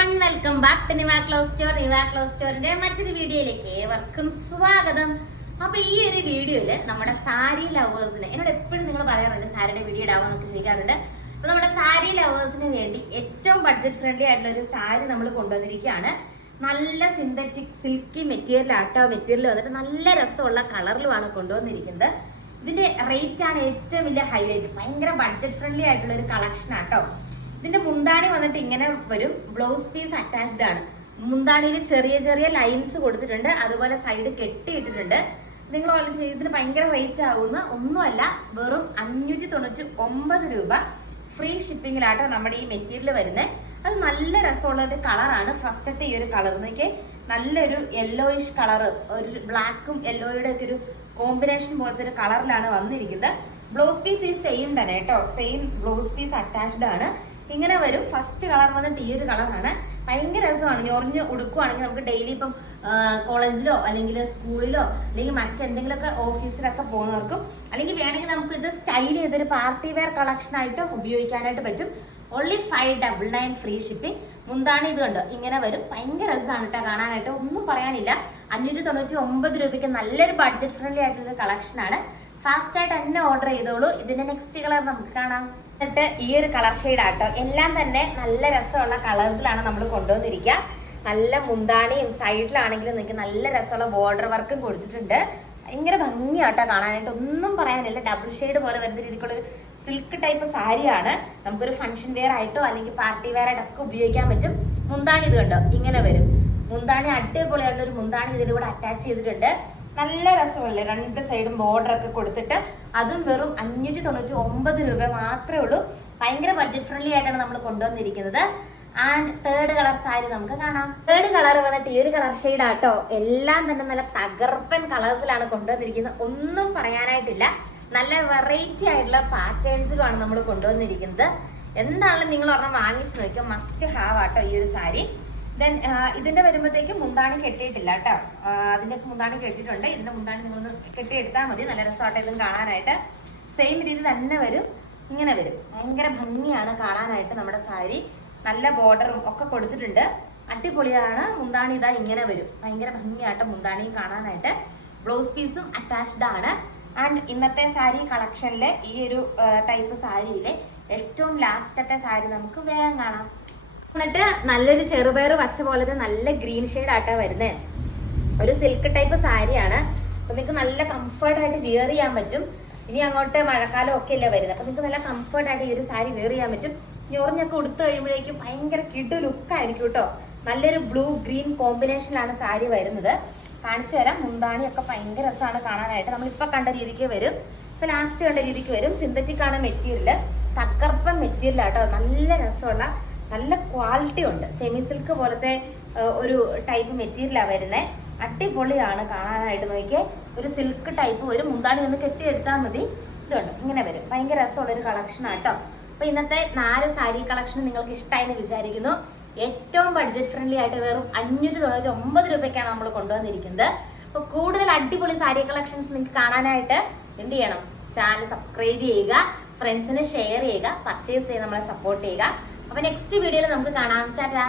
Welcome back to Niva close store Niva close സ്റ്റോറിന്റെ മറ്റൊരു വീഡിയോയിലേക്ക് ഏവർക്കും സ്വാഗതം. അപ്പൊ ഈ ഒരു വീഡിയോയിൽ നമ്മുടെ സാരി ലവേഴ്സിന് എന്നോട് എപ്പോഴും നിങ്ങൾ പറയാറുണ്ട് സാരിയുടെ വീഡിയോ ഇടാവോ എന്നൊക്കെ ചോദിക്കാറുണ്ട്. അപ്പൊ നമ്മുടെ സാരി ലവേഴ്സിന് വേണ്ടി ഏറ്റവും ബഡ്ജറ്റ് ഫ്രണ്ട്ലി ആയിട്ടുള്ള ഒരു സാരി നമ്മൾ കൊണ്ടുവന്നിരിക്കുകയാണ്. നല്ല സിന്തറ്റിക് സിൽക്കി മെറ്റീരിയൽ ആട്ടോ മെറ്റീരിയൽ വന്നിട്ട് നല്ല രസമുള്ള കളറിലുമാണ് കൊണ്ടുവന്നിരിക്കുന്നത്. ഇതിന്റെ റേറ്റ് ആണ് ഏറ്റവും വലിയ ഹൈലൈറ്റ് ഭയങ്കര ബഡ്ജറ്റ് ഫ്രണ്ട്ലി ആയിട്ടുള്ള ഒരു കളക്ഷൻ ആട്ടോ. ഇതിന്റെ മുന്താണി വന്നിട്ട് ഇങ്ങനെ വരും. ബ്ലൗസ് പീസ് അറ്റാച്ച്ഡ് ആണ്. മുന്താണിയിൽ ചെറിയ ചെറിയ ലൈൻസ് കൊടുത്തിട്ടുണ്ട്. അതുപോലെ സൈഡ് കെട്ടിയിട്ടിട്ടുണ്ട്. നിങ്ങൾ ആലോചിച്ച് ഇതിന് ഭയങ്കര റേറ്റ് ആകുന്ന ഒന്നുമല്ല വെറും അഞ്ഞൂറ്റി തൊണ്ണൂറ്റി ഒമ്പത് രൂപ ഫ്രീ ഷിപ്പിങ്ങിലാട്ടോ നമ്മുടെ ഈ മെറ്റീരിയൽ വരുന്നത് അത് നല്ല രസമുള്ള ഒരു കളറാണ് ഫസ്റ്റത്തെ ഈ ഒരു കളർ നോക്കി നല്ലൊരു യെല്ലോയിഷ് കളർ ഒരു ബ്ലാക്കും യെല്ലോയുടെ ഒക്കെ ഒരു കോമ്പിനേഷൻ പോലത്തെ ഒരു കളറിലാണ് വന്നിരിക്കുന്നത്. ബ്ലൗസ് പീസ് ഈ സെയിം തന്നെ കേട്ടോ. സെയിം ബ്ലൗസ് പീസ് അറ്റാച്ച്ഡ് ആണ്. ഇങ്ങനെ വരും. ഫസ്റ്റ് കളർ വന്നിട്ട് ഈ ഒരു കളറാണ് ഭയങ്കര രസമാണ്. ഞൊറിഞ്ഞ് ഉടുക്കുവാണെങ്കിൽ നമുക്ക് ഡെയിലി ഇപ്പം കോളേജിലോ അല്ലെങ്കിൽ സ്കൂളിലോ അല്ലെങ്കിൽ മറ്റെന്തെങ്കിലുമൊക്കെ ഓഫീസിലൊക്കെ പോകുന്നവർക്കും അല്ലെങ്കിൽ വേണമെങ്കിൽ നമുക്ക് ഇത് സ്റ്റൈൽ ചെയ്തൊരു പാർട്ടി വെയർ കളക്ഷൻ ആയിട്ട് ഉപയോഗിക്കാനായിട്ട് പറ്റും. Only five double nine free shipping മുന്താണ് ഇത് ഇങ്ങനെ വരും. ഭയങ്കര രസമാണ് കേട്ടോ കാണാനായിട്ട്. ഒന്നും പറയാനില്ല. അഞ്ഞൂറ്റി തൊണ്ണൂറ്റി ഒമ്പത് രൂപയ്ക്ക് നല്ലൊരു ബഡ്ജറ്റ് ഫ്രണ്ട്ലി ആയിട്ടുള്ള കളക്ഷനാണ് ഫാസ്റ്റ് ആയിട്ട് തന്നെ ഓർഡർ ചെയ്തോളൂ. ഇതിന്റെ നെക്സ്റ്റ് കളർ നമുക്ക് കാണാം. എന്നിട്ട് ഈ ഒരു കളർ ഷെയ്ഡ് ആട്ടോ. എല്ലാം തന്നെ നല്ല രസമുള്ള കളേഴ്സിലാണ് നമ്മൾ കൊണ്ടുവന്നിരിക്കുക നല്ല മുന്താണിയും സൈഡിലാണെങ്കിലും നിങ്ങൾക്ക് നല്ല രസമുള്ള ബോർഡർ വർക്കും കൊടുത്തിട്ടുണ്ട്. ഭയങ്കര ഭംഗിയാട്ടോ കാണാനായിട്ട്. ഒന്നും പറയാനില്ല. ഡബിൾ ഷെയ്ഡ് പോലെ വരുന്ന രീതിക്കുള്ളൊരു സിൽക്ക് ടൈപ്പ് സാരിയാണ്. നമുക്കൊരു ഫംഗ്ഷൻ വെയർ ആയിട്ടോ അല്ലെങ്കിൽ പാർട്ടി വെയർ ആയിട്ടൊക്കെ ഉപയോഗിക്കാൻ പറ്റും. മുന്താണി ഇത് കണ്ടോ? ഇങ്ങനെ വരും. മുന്താണി അടിപൊളിയായിട്ടുള്ള ഒരു മുന്താണി ഇതിലൂടെ അറ്റാച്ച് ചെയ്തിട്ടുണ്ട്. നല്ല രസമല്ലേ രണ്ട് സൈഡും ബോർഡർ ഒക്കെ കൊടുത്തിട്ട് അതും വെറും അഞ്ഞൂറ്റി തൊണ്ണൂറ്റി ഒമ്പത് രൂപ മാത്രമേ ഉള്ളൂ. ഭയങ്കര ബഡ്ജറ്റ് ഫ്രണ്ട്ലി ആയിട്ടാണ് നമ്മൾ കൊണ്ടുവന്നിരിക്കുന്നത്. ആൻഡ് തേർഡ് കളർ സാരി നമുക്ക് കാണാം. തേർഡ് കളർ വന്നിട്ട് ഈ ഒരു കളർ ഷെയ്ഡ് ആട്ടോ. എല്ലാം തന്നെ നല്ല തകർപ്പൻ കളേഴ്സിലാണ് കൊണ്ടുവന്നിരിക്കുന്നത്. ഒന്നും പറയാനായിട്ടില്ല. നല്ല വെറൈറ്റി ആയിട്ടുള്ള പാറ്റേൺസിലുമാണ് നമ്മൾ കൊണ്ടുവന്നിരിക്കുന്നത്. എന്താണെങ്കിലും നിങ്ങൾ ഒരെണ്ണം വാങ്ങിച്ചു നോക്കിയോ? മസ്റ്റ് ഹാവ് ആട്ടോ ഈ ഒരു സാരി ദെൻ ഇതിന്റെ വരുമ്പോഴത്തേക്ക് മുന്താണി കെട്ടിയിട്ടില്ല കേട്ടോ. അതിന്റെ മുന്താണി കെട്ടിയിട്ടുണ്ട്. ഇതിന്റെ മുന്താണി നിങ്ങളൊന്ന് കെട്ടിയെടുത്താൽ മതി. നല്ല രസമായിട്ട് ഇതും കാണാനായിട്ട്. സെയിം രീതി തന്നെ വരും. ഇങ്ങനെ വരും. ഭയങ്കര ഭംഗിയാണ് കാണാനായിട്ട് നമ്മുടെ സാരി. നല്ല ബോർഡറും ഒക്കെ കൊടുത്തിട്ടുണ്ട്. അടിപൊളിയാണ്. മുന്താണി ഇതാ ഇങ്ങനെ വരും. ഭയങ്കര ഭംഗിയായിട്ട് മുന്താണി കാണാനായിട്ട്. ബ്ലൗസ് പീസും അറ്റാച്ച്ഡ് ആണ്. ആൻഡ് ഇന്നത്തെ സാരി കളക്ഷനിലെ ഈ ഒരു ടൈപ്പ് സാരിയിലെ ഏറ്റവും ലാസ്റ്റത്തെ സാരി നമുക്ക് വേഗം കാണാം. എന്നിട്ട് നല്ലൊരു ചെറുപയർ വച്ച പോലത്തെ നല്ല ഗ്രീൻ ഷെയ്ഡ് ആട്ടാ വരുന്നത് ഒരു സിൽക്ക് ടൈപ്പ് സാരിയാണ്. അപ്പൊ നിങ്ങൾക്ക് നല്ല കംഫർട്ട് ആയിട്ട് വിയർ ചെയ്യാൻ പറ്റും. ഇനി അങ്ങോട്ട് മഴക്കാലം ഒക്കെ അല്ലേ വരുന്നത്. അപ്പൊ നിങ്ങൾക്ക് നല്ല കംഫർട്ട് ആയിട്ട് ഈ ഒരു സാരി വിയർ ചെയ്യാൻ പറ്റും. ഞൊറിഞ്ഞൊക്കെ ഉടുത്തു കഴിയുമ്പോഴേക്കും ഭയങ്കര കിടു ലുക്കായിരിക്കും കേട്ടോ നല്ലൊരു ബ്ലൂ ഗ്രീൻ കോമ്പിനേഷനിലാണ് സാരി വരുന്നത്. കാണിച്ചു തരാം. മുന്താണി ഒക്കെ ഭയങ്കര രസമാണ് കാണാനായിട്ട്. നമ്മളിപ്പോ കണ്ട രീതിക്ക് വരും. ഇപ്പൊ ലാസ്റ്റ് കണ്ട രീതിക്ക് വരും. സിന്തറ്റിക് ആണ് മെറ്റീരിയൽ തക്കർപ്പൻ മെറ്റീരിയൽ ആട്ടോ. നല്ല രസമുള്ള നല്ല ക്വാളിറ്റി ഉണ്ട്. സെമി സിൽക്ക് പോലത്തെ ഒരു ടൈപ്പ് മെറ്റീരിയലാണ് വരുന്നത് അടിപൊളിയാണ് കാണാനായിട്ട് നോക്കിയേ. ഒരു സിൽക്ക് ടൈപ്പ് വരും മുന്താണി ഒന്ന് കെട്ടിയെടുത്താൽ മതി. ഇതുണ്ട്. ഇങ്ങനെ വരും. ഭയങ്കര രസമുള്ള ഒരു കളക്ഷൻ ആട്ടോ അപ്പൊ ഇന്നത്തെ നാല് സാരി കളക്ഷൻ നിങ്ങൾക്ക് ഇഷ്ടമായെന്ന് വിചാരിക്കുന്നു. ഏറ്റവും ബഡ്ജറ്റ് ഫ്രണ്ട്ലി ആയിട്ട് വെറും അഞ്ഞൂറ്റി തൊണ്ണൂറ്റി ഒമ്പത് രൂപയ്ക്കാണ് നമ്മൾ കൊണ്ടുവന്നിരിക്കുന്നത്. അപ്പൊ കൂടുതൽ അടിപൊളി സാരി കളക്ഷൻസ് നിങ്ങൾക്ക് കാണാനായിട്ട് എന്ത് ചെയ്യണം? ചാനൽ സബ്സ്ക്രൈബ് ചെയ്യുക ഫ്രണ്ട്സിന് ഷെയർ ചെയ്യുക പർച്ചേസ് ചെയ്ത് നമ്മളെ സപ്പോർട്ട് ചെയ്യുക. അപ്പൊ നെക്സ്റ്റ് വീഡിയോയിൽ നമുക്ക് കാണാം. ടാറ്റാ.